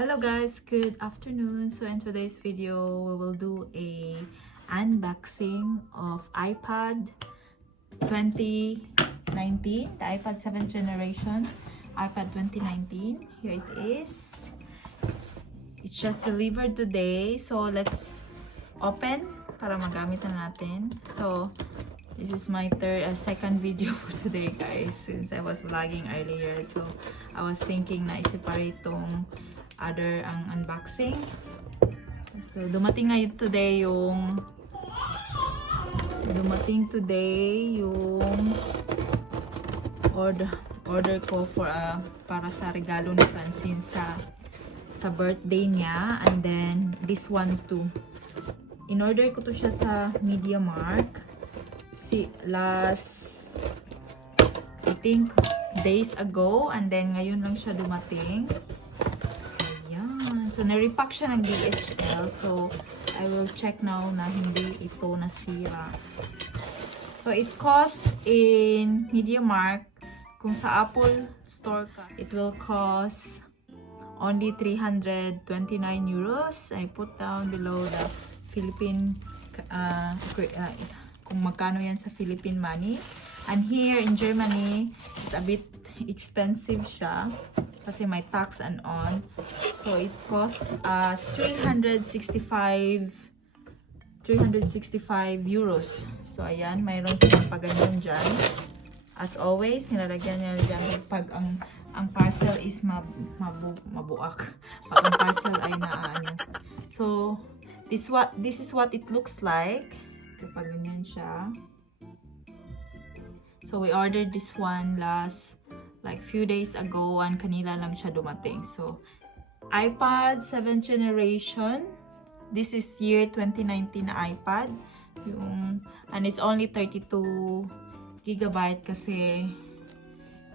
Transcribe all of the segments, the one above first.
Hello guys, good afternoon. So in today's video we will do a unboxing of iPad 2019, the iPad 7th generation, iPad 2019. Here it is. It's just delivered today, so let's open para magamit na natin. So this is my second video for today guys, since I was vlogging earlier. So I was thinking na i-separate tong other ang unboxing. So dumating na today yung order ko for para sa regalo ni Francine sa birthday niya, and then this one too. In order ko to siya sa MediaMarkt last I think days ago, and then ngayon lang siya dumating. So, na-repack siya ng DHL. So, I will check now na hindi ito nasira. So, it costs in MediaMarkt, kung sa Apple Store ka, it will cost only 329 euros. I put down below the Philippine, kung magkano yan sa Philippine money. And here in Germany, it's a bit expensive siya kasi may tax and on. So it costs 365 euros. So ayan, mayroon silang paganyan dyan. As always, nilalagyan nila dyan pag ang parcel is mabuak. Pag ang parcel ay naano. So this is what it looks like kapag ganyan siya. So we ordered this one last like few days ago, and kanila lang siya dumating. So iPad 7th generation. This is year 2019 na iPad. And it's only 32 gigabyte kasi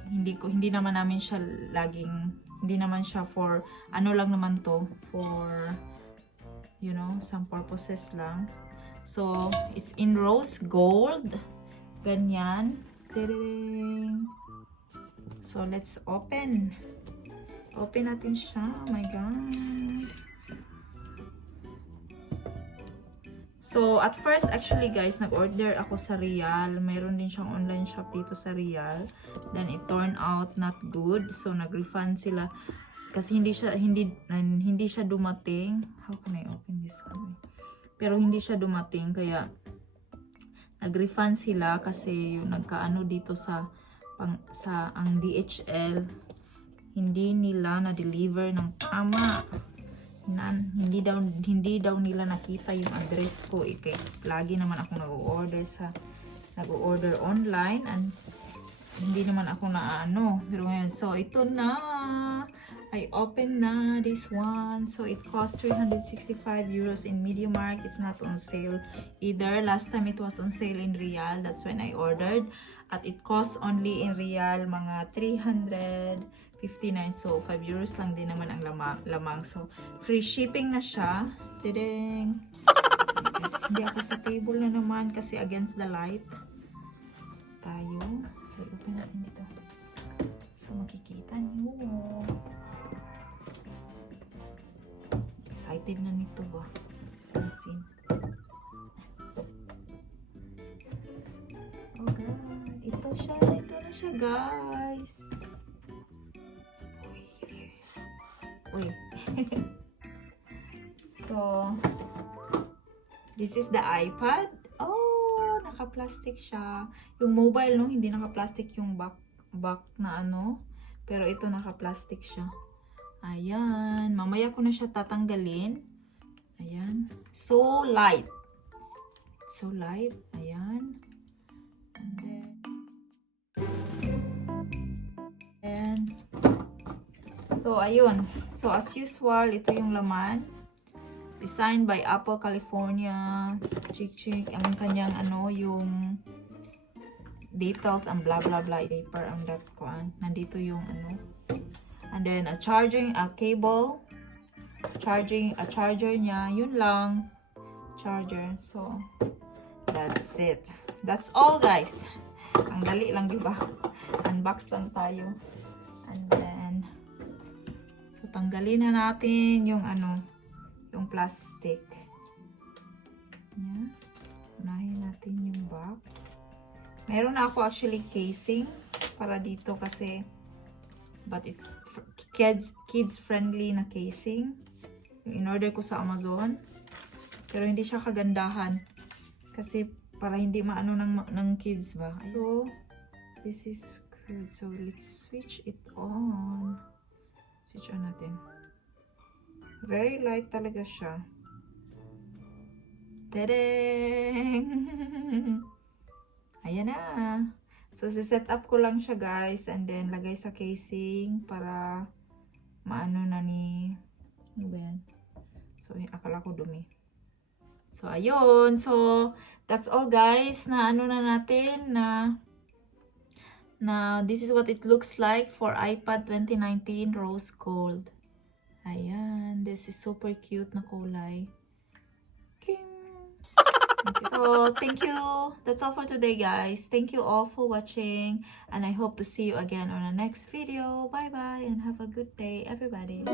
hindi naman namin siya hindi naman siya for ano lang naman to, for some purposes lang. So it's in rose gold. Ganyan. Tadadang! So let's open natin siya. Oh my god. So at first actually guys, nag-order ako sa Real. Mayroon din siyang online shop dito sa Real. Then it turned out not good. So nag-refund sila kasi hindi siya dumating. How can I open this one? Pero hindi siya dumating, kaya nag-refund sila kasi yung nagkaano dito sa ang DHL, hindi nila na-deliver ng tama. Hindi daw nila nakita yung address ko. Lagi naman ako nag-order online, and hindi naman ako naano. Pero ngayon, so ito na. I opened na this one. So it cost 365 euros in MediaMarkt. It's not on sale either. Last time it was on sale in Real. That's when I ordered. At it costs only in Real mga 359. So 5 euros lang din naman ang lamang. So free shipping na siya. Tideng! Hindi ako sa table na naman kasi against the light tayo. So open natin dito. So makikita niyo. Excited na nito ba? Si Francine. Oh god, ito na siya guys. Uy. So this is the iPad. Oh, naka-plastic siya. Yung mobile hindi naka-plastic yung back na ano, pero ito naka-plastic siya. Ayan, mamaya ko na siya tatanggalin. Ayan, so light. So light, ayan. And so ayun. So as usual, ito yung laman. Designed by Apple California. Chick. Ang kanyang yung details and blah blah blah paper ang nandito yung and then a charger niya, yun lang, charger. So that's it, that's all guys. Ang dali lang, diba? Unbox lang tayo. And then so So, tanggalin na natin yung yung plastic. Yan. Unahin natin yung back. Meron na ako actually casing para dito kasi but it's kids friendly na casing. Yung in-order ko sa Amazon. Pero hindi siya kagandahan. Kasi para hindi maano ng kids ba. So, this is good. So, let's switch it on. Switch on natin. Very light talaga siya. Tadang! Ayan na. So, set up ko lang siya guys. And then, lagay sa casing para maano na ni... Ano ba yan? So, akala ko dumi. So, ayun. So, that's all guys. Na ano na natin na this is what it looks like for iPad 2019 Rose Gold. Ayan. This is super cute na kulay. King! So, thank you. That's all for today, guys. Thank you all for watching. And I hope to see you again on the next video. Bye-bye and have a good day, everybody.